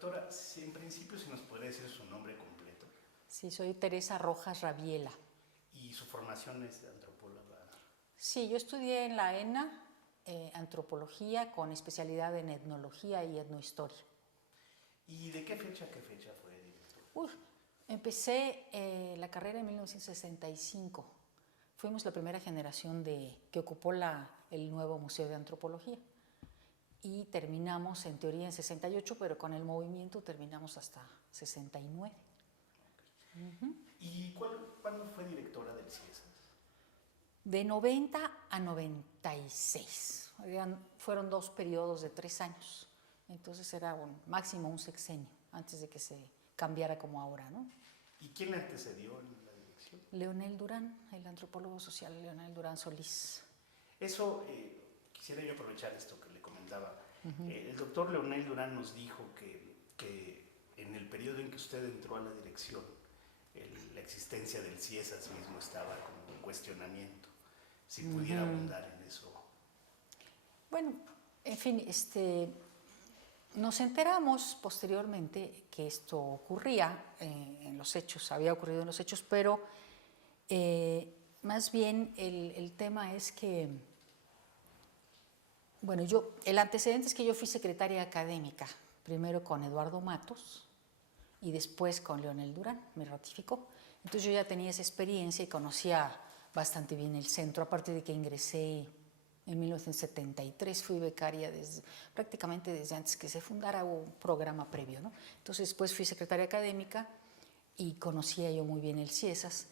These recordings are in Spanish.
Doctora, en principio, si nos podría decir su nombre completo. Sí, soy Teresa Rojas Rabiela. ¿Y su formación es antropóloga? Sí, yo estudié en la ENA antropología con especialidad en etnología y etnohistoria. ¿Y de qué fecha a qué fecha fue director? Empecé la carrera en 1965. Fuimos la primera generación que ocupó el nuevo Museo de Antropología. Y terminamos en teoría en 68, pero con el movimiento terminamos hasta 69. ¿Y cuándo fue directora del CIESAS? De 90 a 96. Fueron 2 periodos de 3 años. Entonces era máximo un sexenio, antes de que se cambiara como ahora, ¿no? ¿Y quién le antecedió en la dirección? Leonel Durán, el antropólogo social Leonel Durán Solís. Eso, quisiera yo aprovechar esto que le comentaba. El doctor Leonel Durán nos dijo que en el periodo en que usted entró a la dirección, la existencia del CIESAS mismo estaba como en cuestionamiento. Si pudiera abundar en eso. Bueno, en fin, nos enteramos posteriormente que esto ocurría en los hechos, había ocurrido en los hechos, pero más bien el tema es que, bueno, el antecedente es que yo fui secretaria académica, primero con Eduardo Matos y después con Leonel Durán, me ratificó. Entonces yo ya tenía esa experiencia y conocía bastante bien el centro, aparte de que ingresé en 1973, fui becaria prácticamente desde antes que se fundara, un programa previo, ¿no? Entonces después fui secretaria académica y conocía yo muy bien el CIESAS.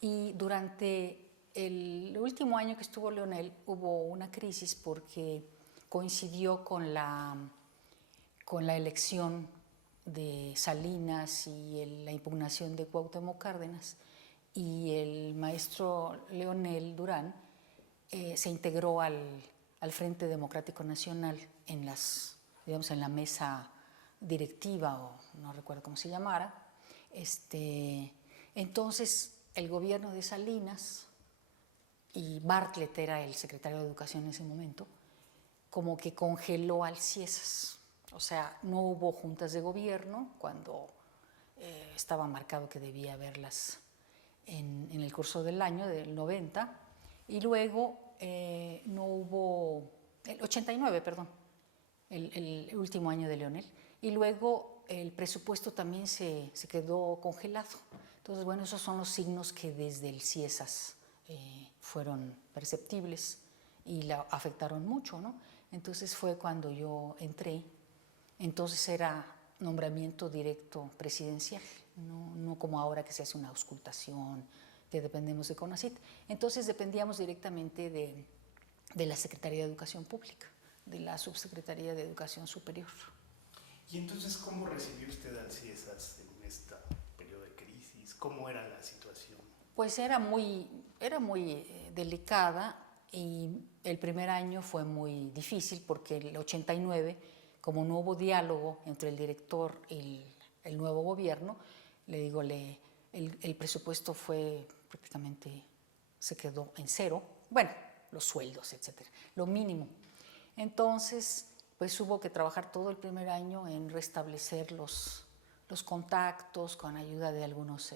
Y durante el último año que estuvo Leonel hubo una crisis porque coincidió con la elección de Salinas y la impugnación de Cuauhtémoc Cárdenas, y el maestro Leonel Durán se integró al Frente Democrático Nacional en la mesa directiva, o no recuerdo cómo se llamara. Entonces el gobierno de Salinas, y Bartlett era el secretario de Educación en ese momento, como que congeló al CIESAS. O sea, no hubo juntas de gobierno cuando estaba marcado que debía haberlas en el curso del año, del 90, y luego no hubo, el 89, perdón, el último año de Leonel, y luego el presupuesto también se quedó congelado. Entonces, bueno, esos son los signos que desde el CIESAS fueron perceptibles y la afectaron mucho, ¿no? Entonces fue cuando yo entré. Entonces era nombramiento directo presidencial, no como ahora que se hace una auscultación, que dependemos de CONACYT. Entonces dependíamos directamente de la Secretaría de Educación Pública, de la Subsecretaría de Educación Superior. ¿Y entonces cómo recibió usted al CIESAS en este periodo de crisis? ¿Cómo era la situación? Pues era muy delicada, y el primer año fue muy difícil porque el 89, como no hubo diálogo entre el director y el nuevo gobierno, el presupuesto prácticamente se quedó en cero. Bueno, los sueldos, etcétera, lo mínimo. Entonces, pues hubo que trabajar todo el primer año en restablecer los contactos con ayuda de algunos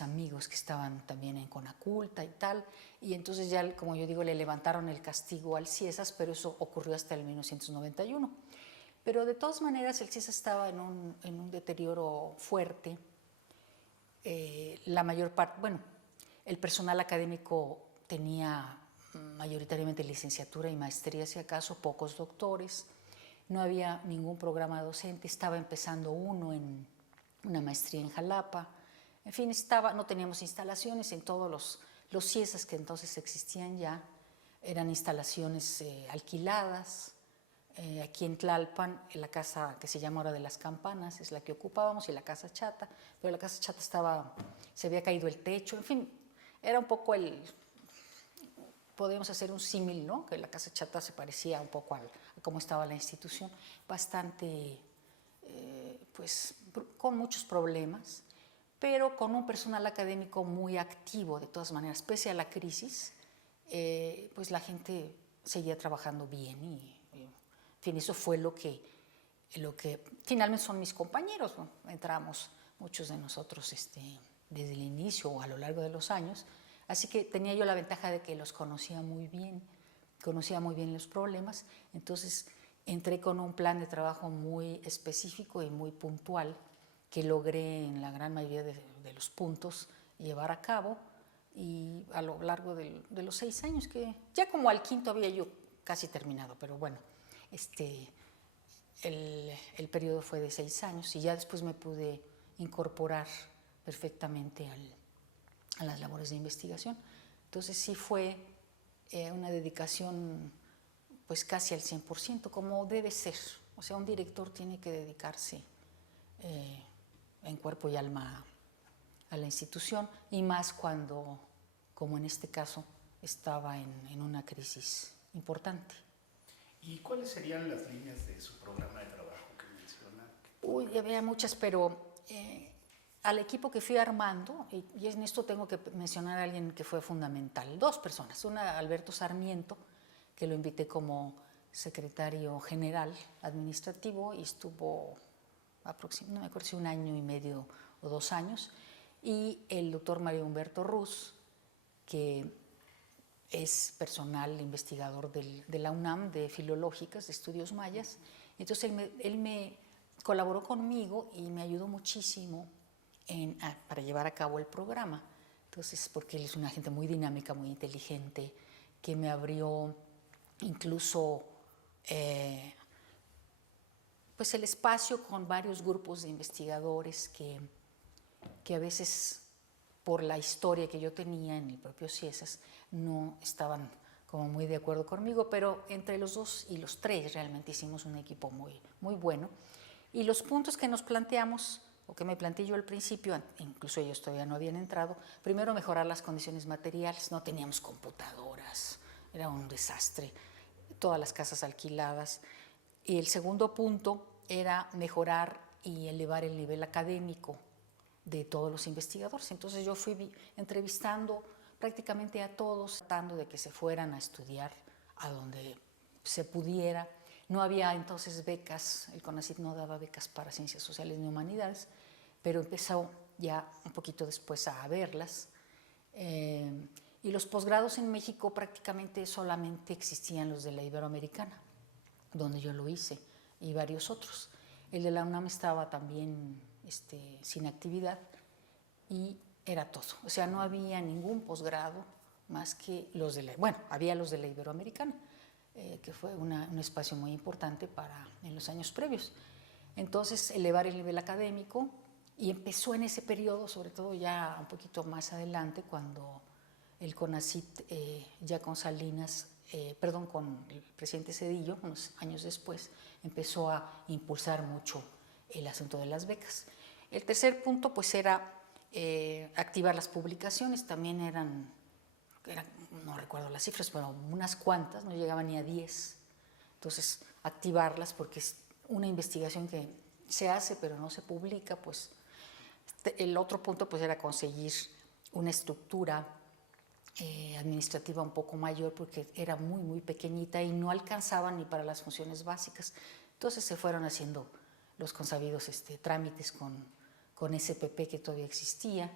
amigos que estaban también en Conaculta y tal, y entonces ya, como yo digo, le levantaron el castigo al CIESAS, pero eso ocurrió hasta el 1991. Pero de todas maneras el CIESAS estaba en un deterioro fuerte. La mayor parte, el personal académico tenía mayoritariamente licenciatura y maestría, si acaso, pocos doctores, no había ningún programa docente, estaba empezando uno en una maestría en Jalapa. En fin, no teníamos instalaciones en todos los CIESAS que entonces existían ya, eran instalaciones alquiladas. Aquí en Tlalpan, en la casa que se llama ahora de las Campanas, es la que ocupábamos, y la Casa Chata, pero la Casa Chata se había caído el techo, en fin, era un poco podemos hacer un símil, ¿no? Que la Casa Chata se parecía un poco a cómo estaba la institución, bastante, con muchos problemas, pero con un personal académico muy activo, de todas maneras, pese a la crisis, pues la gente seguía trabajando bien, y en fin, eso fue lo que lo que finalmente son mis compañeros, ¿no? Entramos muchos de nosotros desde el inicio o a lo largo de los años, así que tenía yo la ventaja de que los conocía muy bien los problemas, entonces entré con un plan de trabajo muy específico y muy puntual que logré en la gran mayoría de los puntos llevar a cabo, y a lo largo de los 6 años, que ya como al quinto había yo casi terminado, pero bueno, el periodo fue de 6 años y ya después me pude incorporar perfectamente a las labores de investigación. Entonces sí fue una dedicación pues casi al 100%, como debe ser. O sea, un director tiene que dedicarse en cuerpo y alma a la institución, y más cuando, como en este caso, estaba en una crisis importante. ¿Y cuáles serían las líneas de su programa de trabajo que menciona? Uy, había muchas, pero al equipo que fui armando, y en esto tengo que mencionar a alguien que fue fundamental, 2 personas. Una, Alberto Sarmiento, que lo invité como secretario general administrativo y estuvo aproximadamente, no me acuerdo si 1 año y medio o 2 años, y el doctor Mario Humberto Ruz, que es personal investigador de la UNAM, de filológicas, de estudios mayas. Entonces él me colaboró conmigo y me ayudó muchísimo para llevar a cabo el programa. Entonces, porque él es una gente muy dinámica, muy inteligente, que me abrió incluso pues el espacio con varios grupos de investigadores que a veces, por la historia que yo tenía en el propio CIESAS, no estaban como muy de acuerdo conmigo, pero entre los 2 y los 3 realmente hicimos un equipo muy, muy bueno. Y los puntos que nos planteamos, o que me planteé yo al principio, incluso ellos todavía no habían entrado, primero mejorar las condiciones materiales. No teníamos computadoras, era un desastre, todas las casas alquiladas. Y el segundo punto era mejorar y elevar el nivel académico de todos los investigadores. Entonces yo fui entrevistando prácticamente a todos, tratando de que se fueran a estudiar a donde se pudiera. No había entonces becas, el CONACYT no daba becas para ciencias sociales ni humanidades, pero empezó ya un poquito después a haberlas. Y los posgrados en México prácticamente solamente existían los de la Iberoamericana, donde yo lo hice, y varios otros. El de la UNAM estaba también sin actividad y era todo. O sea, no había ningún posgrado más que los de la... Bueno, había los de la Iberoamericana, que fue un espacio muy importante en los años previos. Entonces, elevar el nivel académico, y empezó en ese periodo, sobre todo ya un poquito más adelante, cuando el CONACYT, ya con Salinas, con el presidente Zedillo, unos años después, empezó a impulsar mucho el asunto de las becas. El tercer punto pues era activar las publicaciones. También eran, no recuerdo las cifras, pero unas cuantas, no llegaban ni a 10. Entonces, activarlas, porque es una investigación que se hace pero no se publica. Pues el otro punto pues era conseguir una estructura administrativa un poco mayor, porque era muy, muy pequeñita y no alcanzaba ni para las funciones básicas. Entonces se fueron haciendo los consabidos trámites con SPP, que todavía existía,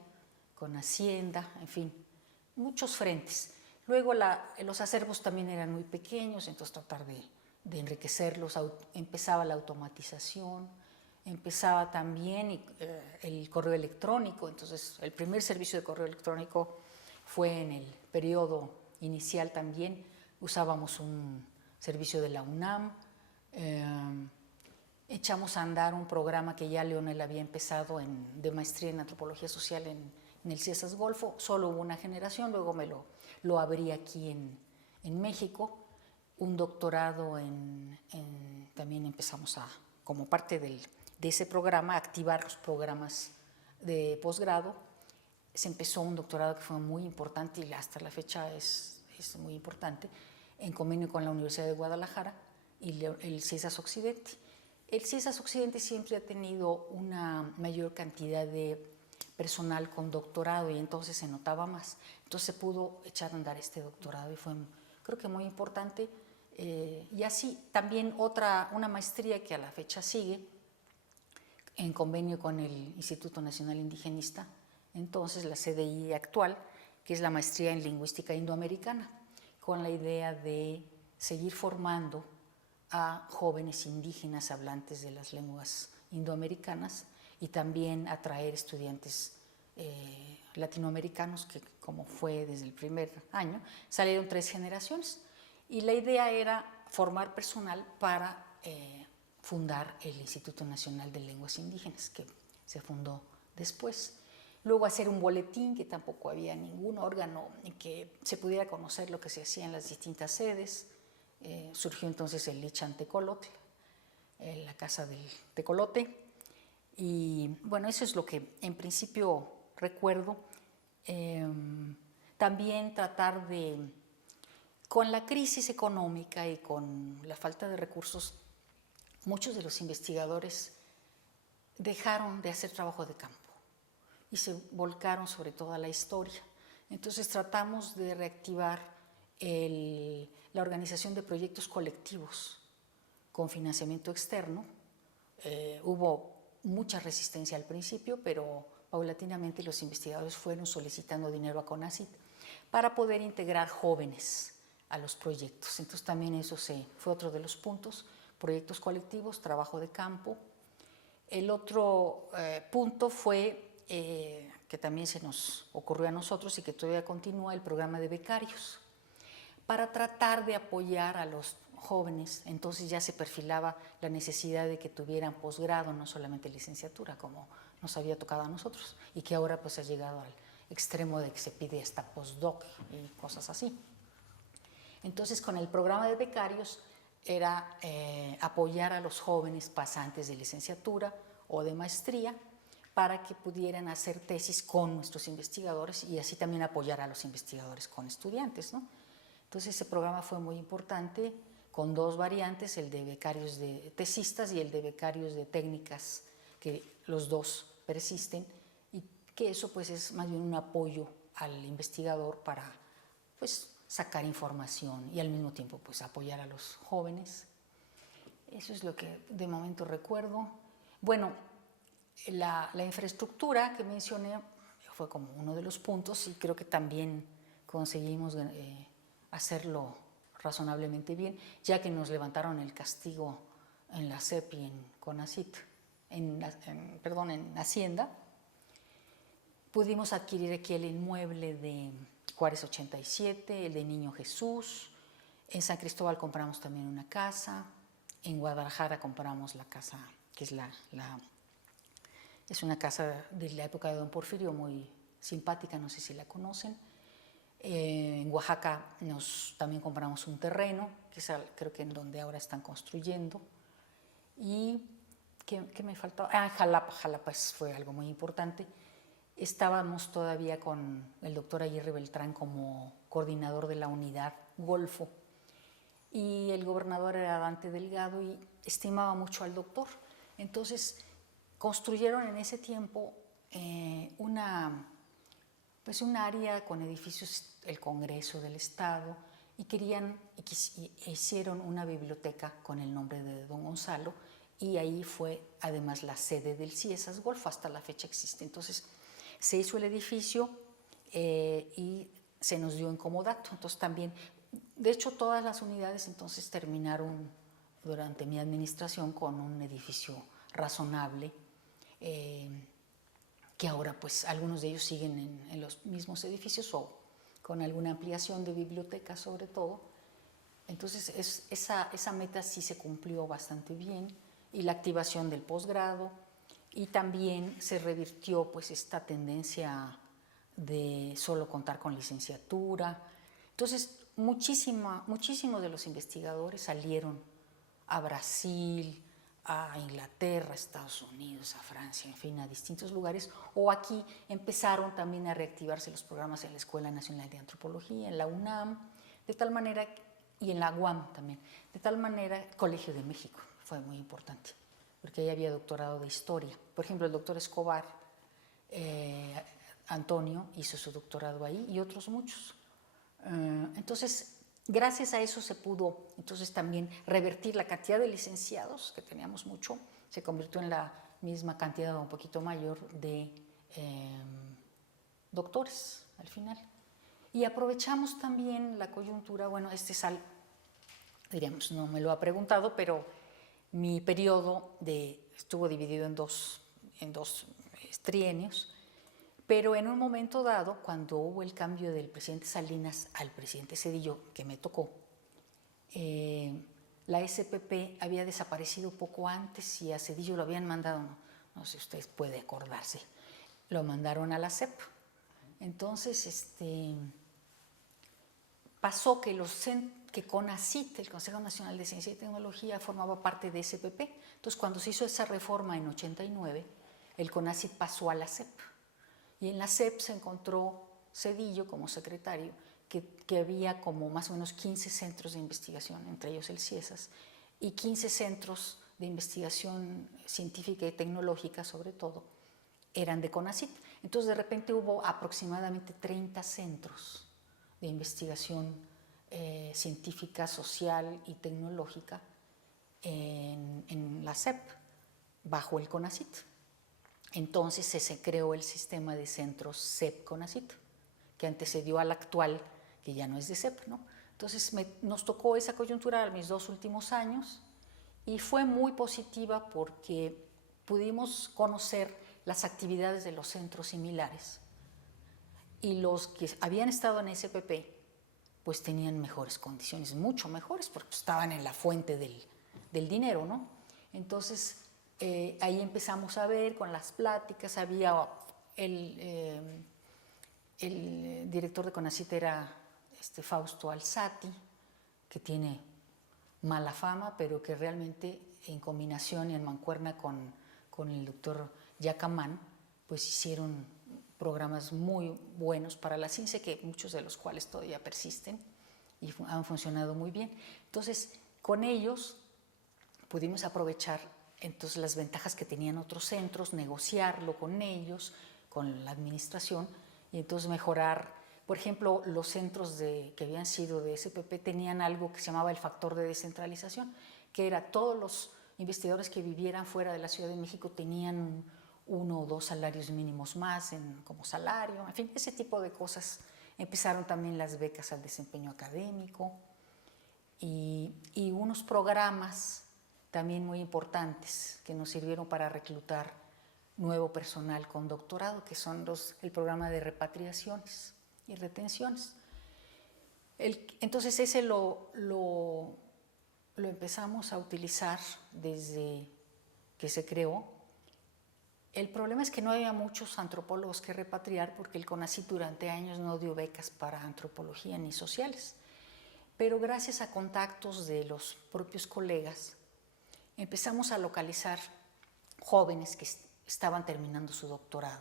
con Hacienda, en fin, muchos frentes. Luego los acervos también eran muy pequeños, entonces tratar de enriquecerlos. Empezaba la automatización, empezaba también el correo electrónico. Entonces el primer servicio de correo electrónico fue en el periodo inicial también. Usábamos un servicio de la UNAM. Echamos a andar un programa que ya Leonel había empezado de maestría en antropología social en el CIESAS Golfo. Solo hubo una generación, luego me lo abrí aquí en México. Un doctorado también empezamos como parte de ese programa, a activar los programas de posgrado. Se empezó un doctorado que fue muy importante y hasta la fecha es muy importante, en convenio con la Universidad de Guadalajara y el CIESAS Occidente. El CIESAS Occidente siempre ha tenido una mayor cantidad de personal con doctorado, y entonces se notaba más. Entonces se pudo echar a andar este doctorado y fue, creo que muy importante. Y así también una maestría que a la fecha sigue en convenio con el Instituto Nacional Indigenista, entonces la CDI actual, que es la maestría en lingüística indoamericana, con la idea de seguir formando a jóvenes indígenas hablantes de las lenguas indoamericanas y también atraer estudiantes latinoamericanos, que como fue desde el primer año, salieron 3 generaciones. Y la idea era formar personal para fundar el Instituto Nacional de Lenguas Indígenas, que se fundó después. Luego hacer un boletín, que tampoco había ningún órgano en que se pudiera conocer lo que se hacía en las distintas sedes. Surgió entonces el Lichan Tecolotl, la Casa del Tecolote. Y bueno, eso es lo que en principio recuerdo. También tratar de, con la crisis económica y con la falta de recursos, muchos de los investigadores dejaron de hacer trabajo de campo y se volcaron sobre todo a la historia. Entonces tratamos de reactivar la organización de proyectos colectivos con financiamiento externo. Hubo mucha resistencia al principio, pero paulatinamente los investigadores fueron solicitando dinero a CONACYT para poder integrar jóvenes a los proyectos. Entonces también eso fue otro de los puntos: proyectos colectivos, trabajo de campo. El otro punto fue que también se nos ocurrió a nosotros y que todavía continúa, el programa de becarios, para tratar de apoyar a los jóvenes. Entonces ya se perfilaba la necesidad de que tuvieran posgrado, no solamente licenciatura, como nos había tocado a nosotros, y que ahora pues ha llegado al extremo de que se pide hasta postdoc y cosas así. Entonces, con el programa de becarios era apoyar a los jóvenes pasantes de licenciatura o de maestría para que pudieran hacer tesis con nuestros investigadores y así también apoyar a los investigadores con estudiantes, ¿no? Entonces ese programa fue muy importante, con 2 variantes, el de becarios de tesistas y el de becarios de técnicas, que los 2 persisten, y que eso pues es más bien un apoyo al investigador para pues sacar información y al mismo tiempo pues apoyar a los jóvenes. Eso es lo que de momento recuerdo. Bueno, la infraestructura que mencioné fue como uno de los puntos y creo que también conseguimos hacerlo razonablemente bien, ya que nos levantaron el castigo en la CEP y en CONACYT, en Hacienda. Pudimos adquirir aquí el inmueble de Juárez 87, el de Niño Jesús. En San Cristóbal compramos también una casa. En Guadalajara compramos la casa, que es una casa de la época de Don Porfirio, muy simpática, no sé si la conocen. En Oaxaca también compramos un terreno, que es creo que en donde ahora están construyendo. Y ¿qué me faltó? Jalapa fue algo muy importante. Estábamos todavía con el doctor Aguirre Beltrán como coordinador de la unidad Golfo, y el gobernador era Dante Delgado y estimaba mucho al doctor. Entonces construyeron en ese tiempo un área con edificios, el Congreso del Estado, y hicieron una biblioteca con el nombre de don Gonzalo, y ahí fue además la sede del CIESAS Golfo, hasta la fecha existe. Entonces se hizo el edificio y se nos dio en comodato. Entonces también, de hecho todas las unidades entonces terminaron durante mi administración con un edificio razonable, que ahora pues algunos de ellos siguen en los mismos edificios o con alguna ampliación de biblioteca sobre todo. Entonces esa meta sí se cumplió bastante bien, y la activación del posgrado, y también se revirtió pues esta tendencia de solo contar con licenciatura. Entonces muchísimos de los investigadores salieron a Brasil, a Inglaterra, a Estados Unidos, a Francia, en fin, a distintos lugares, o aquí empezaron también a reactivarse los programas en la Escuela Nacional de Antropología, en la UNAM, de tal manera, y en la UAM también, de tal manera, el Colegio de México fue muy importante, porque ahí había doctorado de historia. Por ejemplo, el doctor Escobar, Antonio, hizo su doctorado ahí, y otros muchos. Entonces, Gracias a eso se pudo entonces también revertir la cantidad de licenciados, que teníamos mucho, se convirtió en la misma cantidad o un poquito mayor de doctores al final. Y aprovechamos también la coyuntura, bueno, diríamos, no me lo ha preguntado, pero mi periodo estuvo dividido en dos trienios, pero en un momento dado, cuando hubo el cambio del presidente Salinas al presidente Zedillo, que me tocó, la SPP había desaparecido poco antes y a Zedillo lo habían mandado, no sé si usted puede acordarse, lo mandaron a la SEP. Entonces, pasó que CONACYT, el Consejo Nacional de Ciencia y Tecnología, formaba parte de SPP. Entonces, cuando se hizo esa reforma en 89, el CONACYT pasó a la SEP. Y en la SEP se encontró Zedillo como secretario, que había como más o menos 15 centros de investigación, entre ellos el CIESAS, y 15 centros de investigación científica y tecnológica, sobre todo, eran de CONACYT. Entonces, de repente hubo aproximadamente 30 centros de investigación científica, social y tecnológica en la SEP, bajo el CONACYT. Entonces se creó el sistema de centros SEP-CONACYT, que antecedió al actual, que ya no es de SEP, ¿no? Entonces nos tocó esa coyuntura en mis 2 últimos años y fue muy positiva porque pudimos conocer las actividades de los centros similares y los que habían estado en SPP pues tenían mejores condiciones, mucho mejores, porque estaban en la fuente del dinero, ¿no? Entonces ahí empezamos a ver con las pláticas, había el director de CONACYT era Fausto Alzati, que tiene mala fama, pero que realmente en combinación y en mancuerna con el doctor Yacamán, pues hicieron programas muy buenos para la ciencia, que muchos de los cuales todavía persisten y han funcionado muy bien. Entonces, con ellos pudimos aprovechar entonces las ventajas que tenían otros centros, negociarlo con ellos, con la administración, y entonces mejorar. Por ejemplo, los centros que habían sido de SPP tenían algo que se llamaba el factor de descentralización, que era todos los investigadores que vivieran fuera de la Ciudad de México tenían 1 o 2 salarios mínimos más como salario, en fin, ese tipo de cosas. Empezaron también las becas al desempeño académico y unos programas también muy importantes que nos sirvieron para reclutar nuevo personal con doctorado, que son el programa de repatriaciones y retenciones. Entonces ese lo empezamos a utilizar desde que se creó. El problema es que no había muchos antropólogos que repatriar porque el CONACYT durante años no dio becas para antropología ni sociales. Pero gracias a contactos de los propios colegas, empezamos a localizar jóvenes que estaban terminando su doctorado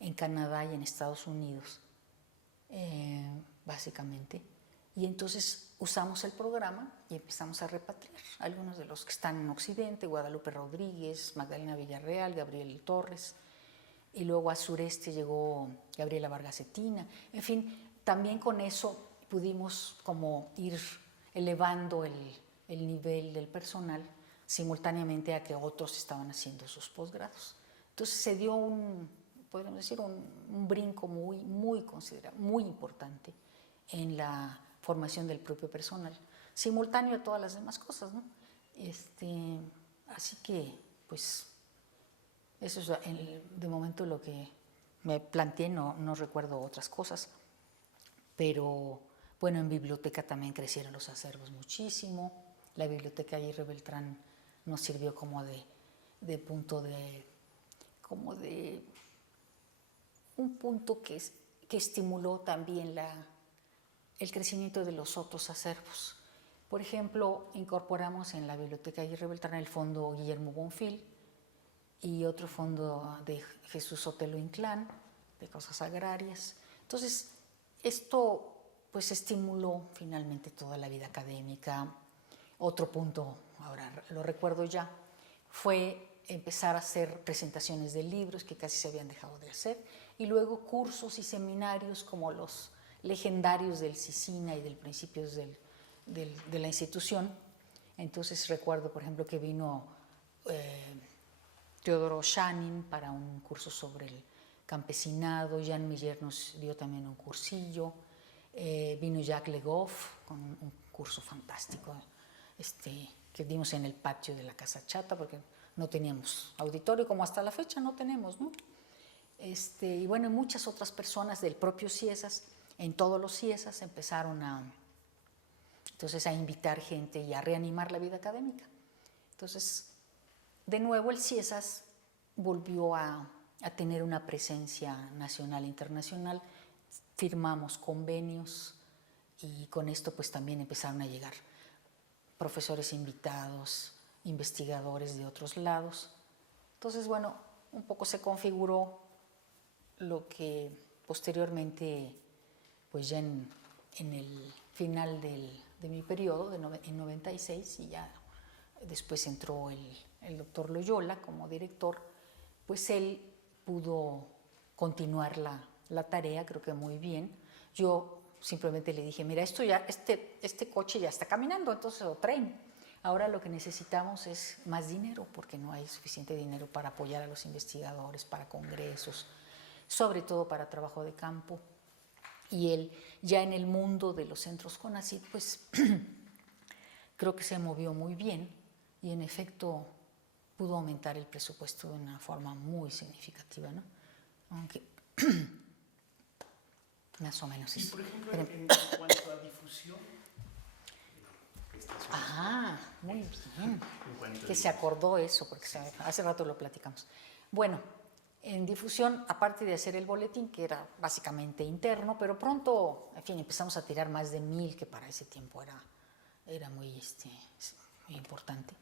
en Canadá y en Estados Unidos, básicamente. Y entonces usamos el programa y empezamos a repatriar. Algunos de los que están en Occidente, Guadalupe Rodríguez, Magdalena Villarreal, Gabriel Torres, y luego a sureste llegó Gabriela Vargas Cetina. En fin, también con eso pudimos como ir elevando el nivel del personal simultáneamente a que otros estaban haciendo sus posgrados. Entonces se dio podríamos decir, un brinco muy considerable, muy importante en la formación del propio personal, simultáneo a todas las demás cosas, ¿no? Así que, pues, eso es de momento lo que me planteé, no recuerdo otras cosas, pero bueno, en biblioteca también crecieron los acervos muchísimo. La biblioteca Aguirre Beltrán nos sirvió como de punto un punto que estimuló también el crecimiento de los otros acervos. Por ejemplo, incorporamos en la biblioteca Aguirre Beltrán el fondo Guillermo Bonfil y otro fondo de Jesús Sotelo Inclán, de cosas agrarias. Entonces, esto pues estimuló finalmente toda la vida académica. Otro punto, ahora lo recuerdo ya, fue empezar a hacer presentaciones de libros que casi se habían dejado de hacer, y luego cursos y seminarios como los legendarios del CICINA y del principios del de la institución. Entonces recuerdo, por ejemplo, que vino Teodoro Shanin para un curso sobre el campesinado, Jan Miller nos dio también un cursillo, vino Jacques Legoff con un curso fantástico que dimos en el patio de la Casa Chata, porque no teníamos auditorio, como hasta la fecha no tenemos, ¿no? Y bueno, muchas otras personas del propio CIESAS, en todos los CIESAS, empezaron entonces a invitar gente y a reanimar la vida académica. Entonces, de nuevo el CIESAS volvió a tener una presencia nacional e internacional, firmamos convenios y con esto pues también empezaron a llegar profesores invitados, investigadores de otros lados. Entonces, bueno, un poco se configuró lo que posteriormente, pues ya en el final de mi periodo, en 96, y ya después entró el doctor Loyola como director, pues él pudo continuar la tarea, creo que muy bien. Yo simplemente le dije, mira, esto ya, este coche ya está caminando, entonces, o tren. Ahora lo que necesitamos es más dinero, porque no hay suficiente dinero para apoyar a los investigadores, para congresos, sobre todo para trabajo de campo. Y él, ya en el mundo de los centros CONACYT, pues creo que se movió muy bien y en efecto pudo aumentar el presupuesto de una forma muy significativa, ¿no? Aunque más o menos Y es. por ejemplo, en cuanto a difusión. Muy bien. Que se Se acordó eso, porque hace rato lo platicamos. Bueno, en difusión, aparte de hacer el boletín, que era básicamente interno, pero pronto, en fin, empezamos a tirar más de 1000, que para ese tiempo era muy importante.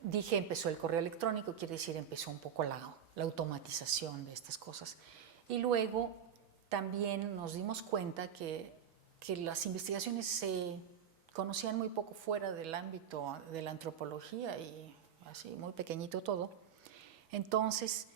Dije, empezó el correo electrónico, quiere decir, empezó un poco la automatización de estas cosas. Y luego también nos dimos cuenta que las investigaciones se conocían muy poco fuera del ámbito de la antropología y así muy pequeñito todo. Entonces